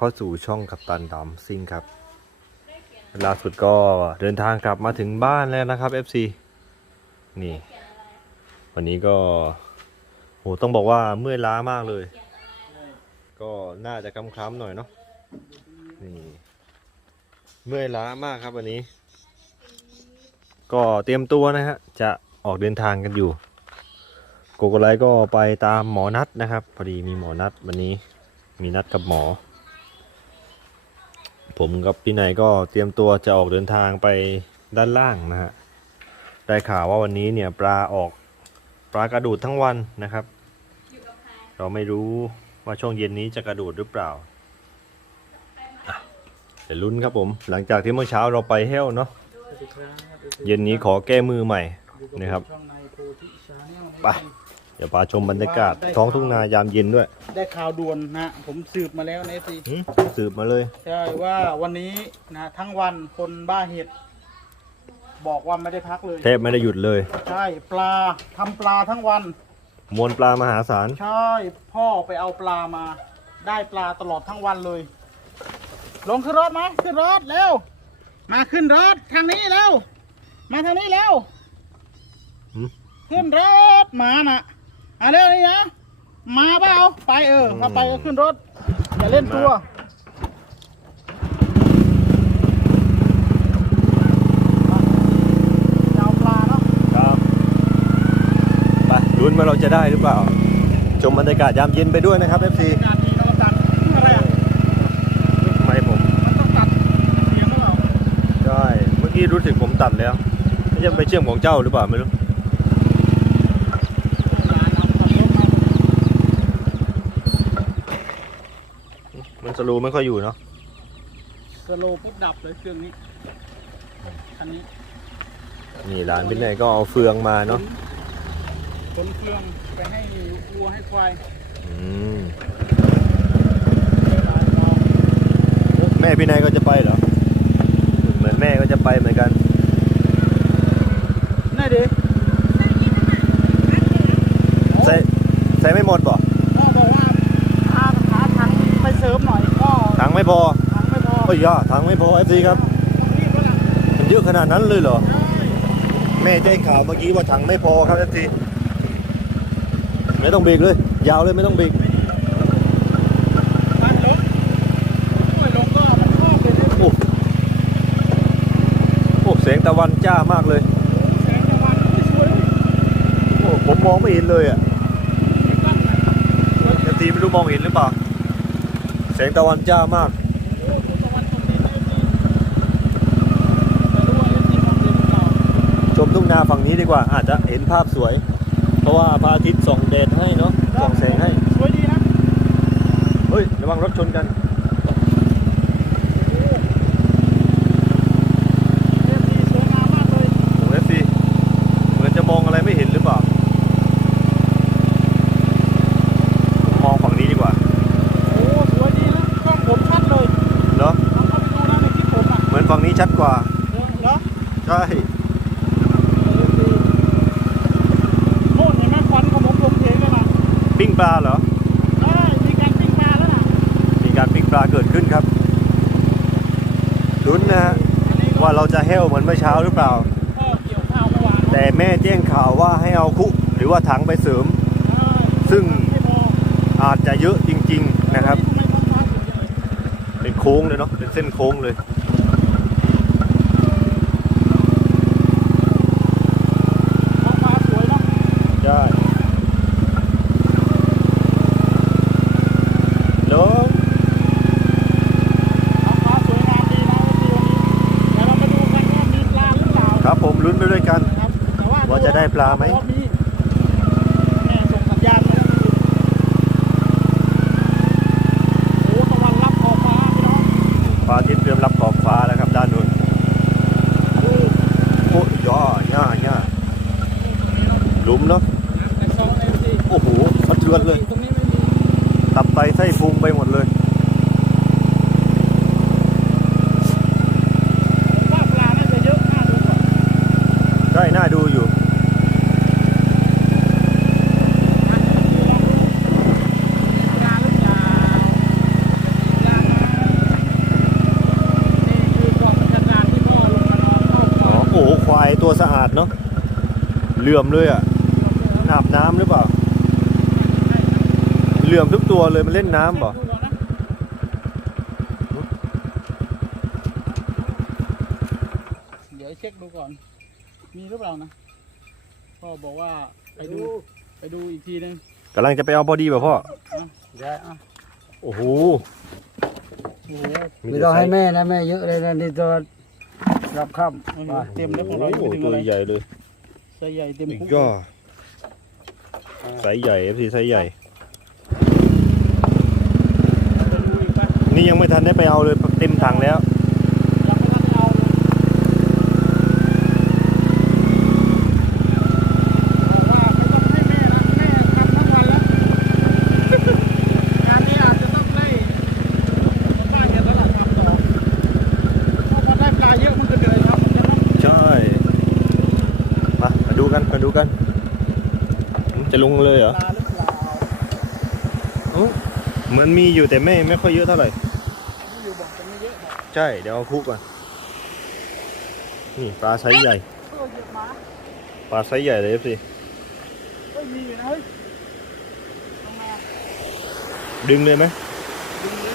เข้าสู่ช่องกับตันดำซิ่งครับล่าสุดก็เดินทางกลับมาถึงบ้านแล้วนะครับ FC นี่ วันนี้ก็โหต้องบอกว่าเมื่อยล้ามากเลย ก็น่าจะคล้ำๆหน่อยเนาะนี่เมื่อยล้ามากครับวันนี้ ก็เตรียมตัวนะฮะจะออกเดินทางกันอยู่โกโกไลก็ไปตามหมอนัดนะครับ พอดีมีหมอนัดวันนี้มีนัดกับหมอ ผมกับพี่นายก็เตรียมตัวจะออกเดินทางไปด้านล่างนะฮะ ได้ข่าวว่าวันนี้เนี่ยปลาออกปลากระดูดทั้งวันนะครับ เราไม่รู้ว่าช่วงเย็นนี้จะกระโดดหรือเปล่าอะเดี๋ยวลุ้นครับผม หลังจากที่เมื่อเช้าเราไปเฮลเนาะสวัสดีครับเย็นนี้ขอแก้มือใหม่อยู่นะครับช่องในโพธิชาแนลไป เดี๋ยวพาชมบรรยากาศท้องทุ่งนายามเย็นด้วย ได้ข่าวด่วนนะ ผมสืบมาแล้วในซีหึสืบมาเลย ใช่ว่าวันนี้นะทั้งวันคนบ้าเห็ด บอกว่าไม่ได้พักเลยเทพไม่ได้หยุดเลย ใช่ปลาทำปลาทั้งวัน มวลปลามหาศาล ใช่พ่อไปเอาปลามา ได้ปลาตลอดทั้งวันเลย ลงขึ้นรถไหมขึ้นรถเร็วมาขึ้นรถทางนี้เร็วมาทางนี้เร็วหึขึ้นรถมาน่ะ อะเร็วนี่นะมาเปล่าไปเออถ้าไปก็ขึ้นรถ อย่าเล่นตัวจะเอาปลาเนาะครับไปลุ้นว่าเราจะได้หรือเปล่า ชมบรรยากาศยามเย็นไปด้วยนะครับ FC การดีเราตัดอะไรอะไม่ผมมันต้องตัดเสียงหรือเปล่าใช่เมื่อกี้รู้สึกผมตัดแล้วไม่ใช่ไปเชื่อมของเจ้าหรือเปล่าไม่รู้ มันสโลูไม่ค่อยอยู่เนาะสโลว์ปุ๊บดับเลยเครื่องนี้คันนี้นี่ร้านพี่เนยก็เอาเฟืองมาเนาะขนเครื่องไปให้วัวให้ควายอืมแม่พี่นายก็จะไปเหรอ เหมือนแม่ก็จะไปเหมือนกันนี่ดิใส่ใส่ไม่หมดป่ะ พ่อบอกว่าพาหาถังไปเสริมหน่อยก็ ถังไม่ พอถังไม่พอเอ้ยย่าถังไม่พอ FC ครับรีบมันเยอะขนาดนั้นเลยเหรอ แม่แจ้งข่าวเมื่อกี้ว่าถังไม่พอครับ FC ไม่ต้องเบรกเลย ยาวเลยไม่ต้องเบรกมันลงช่วยลงก็มันชอบเลยโอ้โอ้แสงตะวันจ้ามากเลยโอ้ผมมองไม่เห็นเลยอะตั้งไหนเอฟซีไม่รู้มองเห็นหรือเปล่า แสงตะวันจ้ามากโอ้ตะวันตกดินเลยสิไม่รู้ว่าเอฟซีมองเห็นหรือเปล่าชมทุ่งนาฝั่งนี้ดีกว่า อาจจะเห็นภาพสวย เพราะว่าพระอาทิตย์ส่องแดดให้เนาะส่องแสงให้ สวยดีนะ เฮ้ย ระวังรถชนกัน เอฟซีสวยงามมากเลย โอ้เอฟซีเหมือนจะมองอะไรไม่เห็นหรือเปล่า มองฝั่งนี้ดีกว่า โอ้สวยดีนะกล้องผมชัดเลย เหรอ ลองเข้าไปดูนะในคลิปผมอะ เหมือนฝั่งนี้ ชัดกว่าเหรอใช่โน่นเห็นไหมควันของผมลงเทกันนะปิ้งปลาเหรอได้มีการปิ้งปลาแล้วนะมีการปิ้งปลาเกิดขึ้นครับลุ้นนะฮะอันนี้ก็ว่าเราจะแห้วเหมือนเมื่อเช้าหรือเปล่าพ่อเกี่ยวข้าวเมื่อวานแต่แม่แจ้งข่าวว่าให้เอาคุหรือว่าถังไปเสริมเออซึ่งไม่พออาจจะเยอะจริง ๆนะครับทำไมท้องฟ้าสวยจังเลยเป็นโค้งเลยเนาะเป็นเส้นโค้งเลย ท้องฟ้าสวยเนาะ ใช่เนาะ ท้องฟ้าสวยงามดีนะที่วันนี้เดี๋ยวเรามาดูกันว่ามีปลาหรือเปล่า ครับผมลุ้นไปด้วยกัน ครับแต่ว่า ว่าจะ ได้ปลาไหมแม่ส่งสัญญาณมาแล้วโอ้ตะวันรับขอบฟ้าพี่น้องฟ้าทิศเตรียมรับขอบฟ้าแล้วครับด้านนู้นโอ้ย่อหญ้าหญ้าหลุมเนาะโอ้โหสะเทือนเลย ตับไตไส้พุงไปหมดเลย ผมว่าปลาน่าจะเยอะน่าดูกว่า ใช่น่าดูอยู่ เหลื่อมเลยอะมันอาบน้ำหรือเปล่า เหลื่อมทุกตัวเลยมันเล่นน้ำเปล่าดูก่อนนะเดี๋ยวเช็คดูก่อน มีหรือเปล่านะพ่อบอกว่าไปดูไปดูอีกทีนึงกำลังจะไปเอาพอดีป่ะพ่อได้อะโอ้โหโอ้โหไม่ต้องให้แม่นะแม่เยอะเลยนะนี่ตัวรับค่โอ้ำโหมาเต็มแล้วขโอ้องเราโหไปถึงตัวอะไรใหญ่เลย ไซส์ใหญ่เต็มอีกคุกก็ไซส์ใหญ่ FC ไซส์ใหญ่ไปดูอีกปะนี่ยังไม่ทันได้ไปเอาเลยเต็มถังแล้ว ยังไม่ทันเอาเลยบอกว่าไม่ต้องให้แม่นะแม่ทำทั้งวันแล้ว งานนี้อาจจะต้องไล่บ้านเห็นแล้วล่ะทำต่อเพราะพอได้ปลาเยอะมันก็เหนื่อยทำมันจะต้อง ใช่ มามาดู กันมาดูกัน จะลงเลยเหรอปลาหรือเปล่าเอ้าเหมือนมีอยู่แต่ไม่ไม่ค่อยเยอะเท่าไหร่ที่อยู่บอกจะไม่เยอะบอกใช่ เดี๋ยวเอาคุกก่อนนี่ปลาไซส์ใหญ่เออเยอะมาปลาไซส์ใหญ่เลย FC เฮ้ยมีอยู่นะเฮ้ยทำไงอะดึงเลยไหมดึงเลย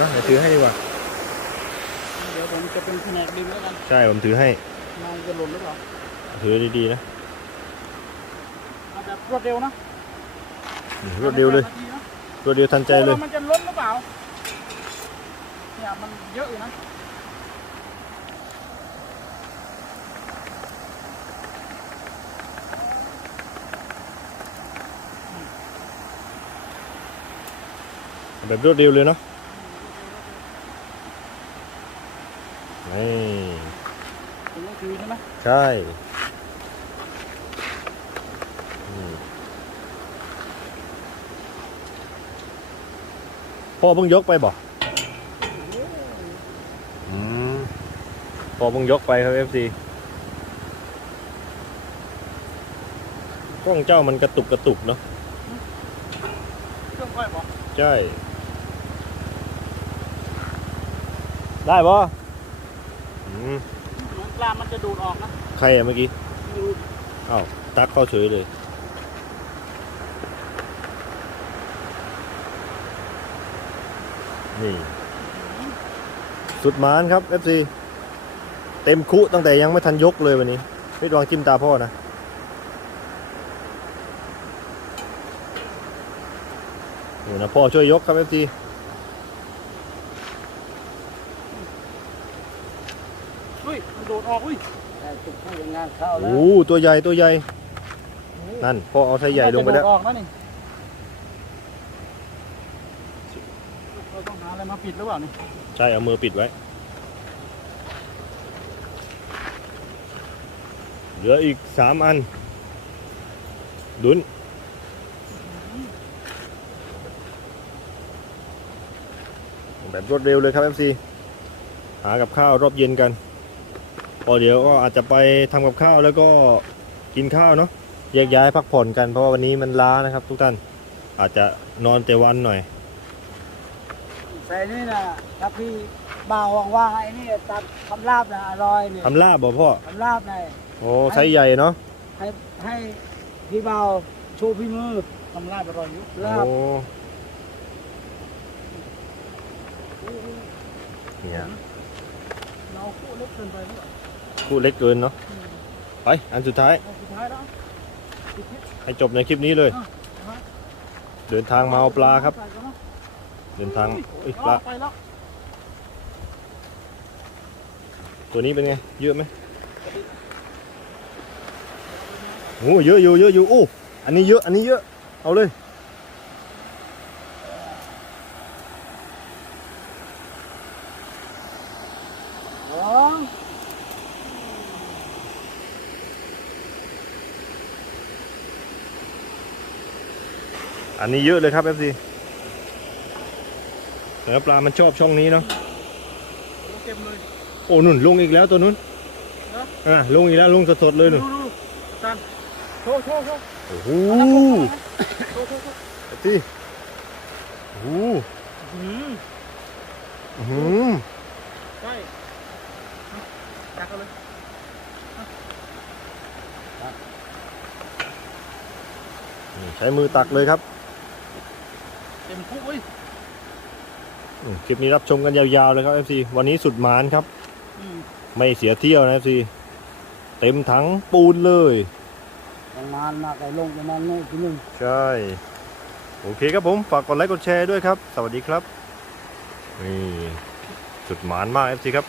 นะเดี๋ยวถือให้ดีกว่าเดี๋ยวผมจะเป็นแผนกดึงแล้วกัน ใช่ผมถือให้นายจะหล่นหรือเปล่า ถือดีๆนะเอาแบบรวดเร็วนะนี่รวดเร็วเลยนาทีนะรวดเร็วทันใจเลยพราะว่ามันจะล้นหรือเปล่าเนี่ยมันเยอะอยู่นะแบบรวดเร็วเลยเนาะนี่ถึงก็คือใช่ไหมใช่ พ่อเพิ่งยกไปบ่อืมพ่อเพิ่งยกไปครับ FC กล้องเจ้ามันกระตุกกระตุกเนาะเครื่องค่อยบอกใช่ ได้ปะอืมเหมือนปลามันจะดูดออกนะ ใครอะเมื่อกี้ไม่รู้อ้าว ตักเข้าเฉยเลย นี่ สุดหมานครับ FC เต็มคุตั้งแต่ยังไม่ทันยกเลยวันนี้ไม่ลองจิ้มตาพ่อนะนี่นะพ่อช่วยยกครับ FC เฮ้ยมันดูดออกอุ้ยแต่ตุกให้งานเข้าแล้วโอ้ตัวใหญ่ตัวใหญ่ นั่นพ่อเอาไซส์ใหญ่ลงไปแล้ว มันจะดูดออกนะนี่ เราต้องหาอะไรมาปิดหรือเปล่านี่ใช่เอามือปิดไว้ เหลืออีกสามอันดุนแบบรวดเร็วเลยครับ MC หากับข้าวรอบเย็นกันพอเดี๋ยวก็อาจจะไปทำกับข้าวแล้วก็กินข้าวเนาะแยกย้ายพักผ่อนกันเพราะว่าวันนี้มันล้านะครับ ทุกท่านอาจจะนอนแต่วันหน่อย ใส่นี่นะถ้าพี่บ่าวว่างๆไอ้นี่ตัดทำลาบนะอร่อยเนี่ยทำลาบบ่พ่อทำลาบหน่อยโอ้ไซส์ใหญ่เนาะให้ให้พี่บ่าวโชว์พี่มือทำลาบอร่อยอยู่ลาบโอ้เนี่ยเราคู่เล็กเกินไปหรือเปล่าคู่เล็กเกินเนาะไปอันสุดท้ายเอาสุดท้ายแล้วปิดคลิปให้จบในคลิปนี้เลยอะนะฮะเดินทางมาเอาปลาครับใส่ก่อนนะ เดินทางเอ้ยเอาปลาไปแล้วตัวนี้เป็นไง เยอะไหมโอ้เยอะอยู่เยอะอยู่โอ้อันนี้เยอะ อันนี้เยอะ เอาเลยสองอันนี้เยอะเลยครับ FC แล้วปลามันชอบช่องนี้เนาะเต็มเลยโอ้นุ่นลงอีกแล้วตัวนู้นเหรออะลงอีกแล้วลงสดๆเลยดูนุ่นดูตันโชว์โชว์โชว์โอ้โหเอาน้ำลงมาโชว์โชว์โชว์ที่โอ้โหอืมอื้อหือใช่จักเอาเลยตัดนี่ใช้มือตักเลยครับ เต็มคุกเว้ยอืม คลิปนี้รับชมกันยาวๆเลยครับ FC วันนี้สุดหมานครับอืมไม่เสียเที่ยวนะ FC เต็มถังปูนเลยประมาณมาไก่ลงประมาณนี้ทีนึงใช่ โอเคครับผม ฝากกดไลค์กดแชร์ด้วยครับ สวัสดีครับ นี่ สุดหมานมาก FC ครับ